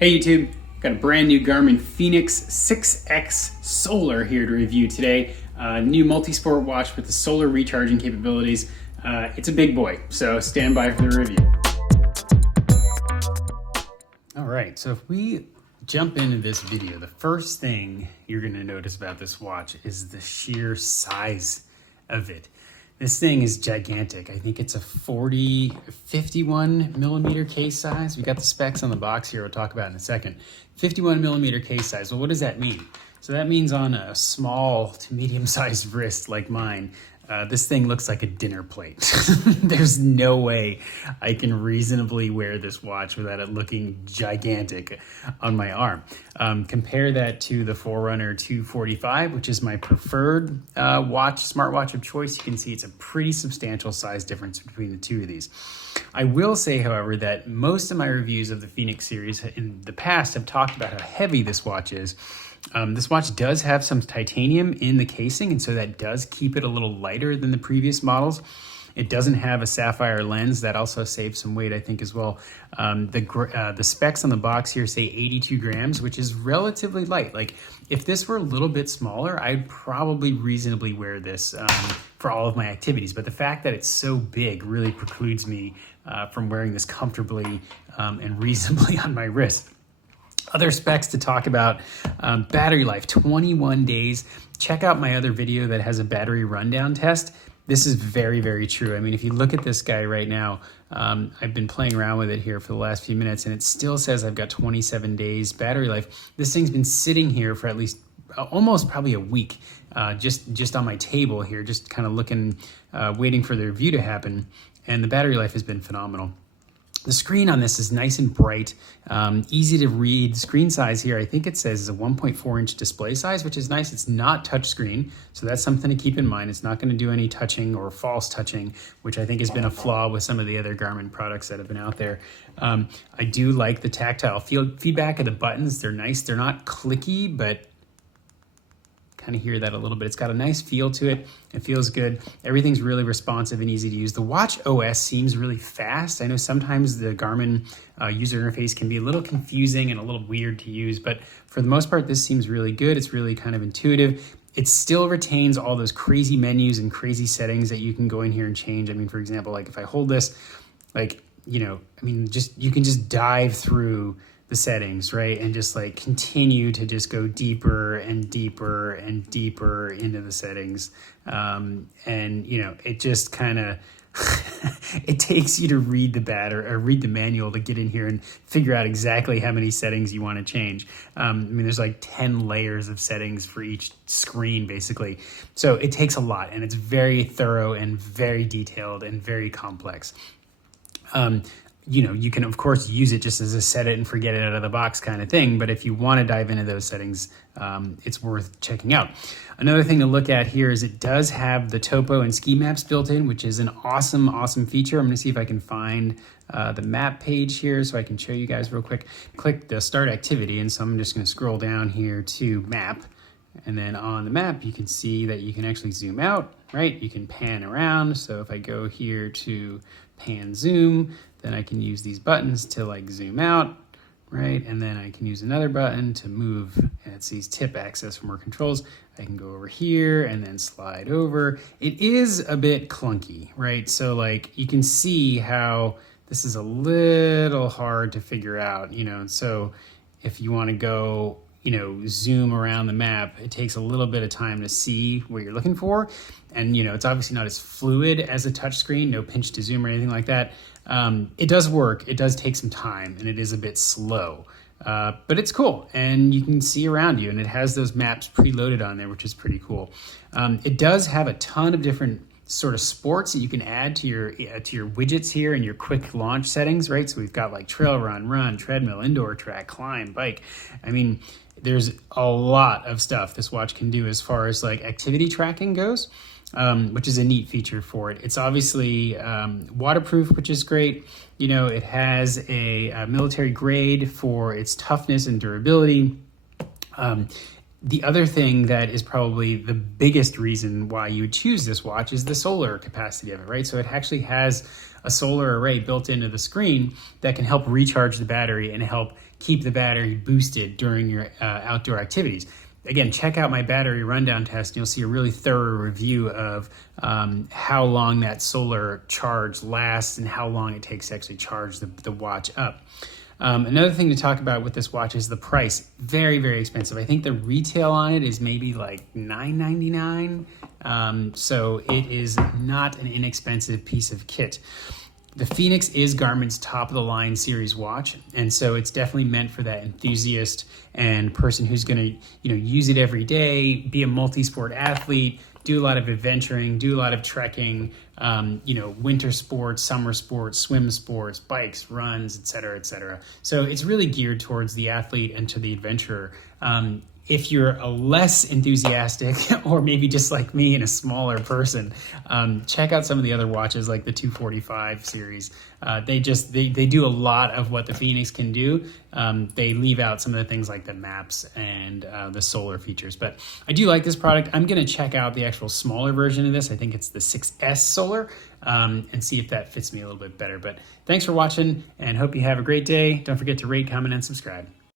Hey YouTube, got a brand new Garmin Fenix 6X Solar here to review today. New multi-sport watch with the solar recharging capabilities. It's a big boy, so stand by for the review. All right, so if we jump into this video, the first thing you're gonna notice about this watch is the sheer size of it. This thing is gigantic. I think it's a 51 millimeter case size. We got the specs on the box here we'll talk about in a second. 51 millimeter case size. Well, what does that mean? So that means on a small to medium sized wrist like mine, this thing looks like a dinner plate. There's no way I can reasonably wear this watch without it looking gigantic on my arm. Compare that to the Forerunner 245, which is my preferred smartwatch of choice. You can see it's a pretty substantial size difference between the two of these. I will say, however, that most of my reviews of the Fenix series in the past have talked about how heavy this watch is. This watch does have some titanium in the casing, and so that does keep it a little lighter than the previous models. It doesn't have a sapphire lens. That also saves some weight, I think, as well. The specs on the box here say 82 grams, which is relatively light. Like, if this were a little bit smaller, I'd probably reasonably wear this for all of my activities. But the fact that it's so big really precludes me from wearing this comfortably and reasonably on my wrist. Other specs to talk about, battery life, 21 days. Check out my other video that has a battery rundown test. This is very, very true. I mean, if you look at this guy right now, I've been playing around with it here for the last few minutes, and it still says I've got 27 days battery life. This thing's been sitting here for at least almost probably a week, just on my table here, just kind of looking, waiting for the review to happen, and the battery life has been phenomenal. The screen on this is nice and bright, easy to read. Screen size here, I think it says is a 1.4 inch display size, which is nice. It's not touchscreen, so that's something to keep in mind. It's not going to do any touching or false touching, which I think has been a flaw with some of the other Garmin products that have been out there. I do like the tactile feedback of the buttons. They're nice. They're not clicky, but kind of hear that a little bit. It's got a nice feel to it. It feels good. Everything's really responsive and easy to use. The watch OS seems really fast. I know sometimes the Garmin user interface can be a little confusing and a little weird to use, but for the most part, this seems really good. It's really kind of intuitive. It still retains all those crazy menus and crazy settings that you can go in here and change. I mean, for example, like if I hold this, like, you know, I mean, you can just dive through the settings, right? And just like continue to just go deeper and deeper and deeper into the settings. And you know, it just kind of, it takes you to read the manual to get in here and figure out exactly how many settings you want to change. I mean, there's like 10 layers of settings for each screen, basically. So it takes a lot, and it's very thorough and very detailed and very complex. You know, you can of course use it just as a set it and forget it out of the box kind of thing, but if you want to dive into those settings, it's worth checking out. Another thing to look at here is it does have the topo and ski maps built in, which is an awesome feature. I'm going to see if I can find the map page here so I can show you guys real quick. Click the start activity, and so I'm just going to scroll down here to map, and then on the map you can see that you can actually zoom out, right? You can pan around. So if I go here to pan zoom, then I can use these buttons to like zoom out, right? And then I can use another button to move, and it's these tip access for more controls. I can go over here and then slide over. It is a bit clunky, right? So like you can see how this is a little hard to figure out, you know, so if you want to go, you know, zoom around the map, it takes a little bit of time to see what you're looking for. And, you know, it's obviously not as fluid as a touchscreen, no pinch to zoom or anything like that. It does work. It does take some time, and it is a bit slow, but it's cool, and you can see around you, and it has those maps preloaded on there, which is pretty cool. It does have a ton of different sort of sports that you can add to your widgets here and your quick launch settings, right? So we've got like trail run, treadmill, indoor track, climb, bike. I mean, there's a lot of stuff this watch can do as far as like activity tracking goes, which is a neat feature for it. It's obviously waterproof, which is great. You know, it has a military grade for its toughness and durability. The other thing that is probably the biggest reason why you would choose this watch is the solar capacity of it, right? So it actually has a solar array built into the screen that can help recharge the battery and help keep the battery boosted during your outdoor activities. Again, check out my battery rundown test and you'll see a really thorough review of how long that solar charge lasts and how long it takes to actually charge the watch up. Another thing to talk about with this watch is the price. Very, very expensive. I think the retail on it is maybe like $9.99. So it is not an inexpensive piece of kit. The Fenix is Garmin's top of the line series watch, and so it's definitely meant for that enthusiast and person who's going to, use it every day, be a multi-sport athlete, do a lot of adventuring, do a lot of trekking, winter sports, summer sports, swim sports, bikes, runs, et cetera, et cetera. So it's really geared towards the athlete and to the adventurer. If you're a less enthusiastic or maybe just like me and a smaller person, check out some of the other watches like the 245 series. They do a lot of what the Fenix can do. They leave out some of the things like the maps and the solar features. But I do like this product. I'm going to check out the actual smaller version of this. I think it's the 6S Solar, and see if that fits me a little bit better. But thanks for watching and hope you have a great day. Don't forget to rate, comment, and subscribe.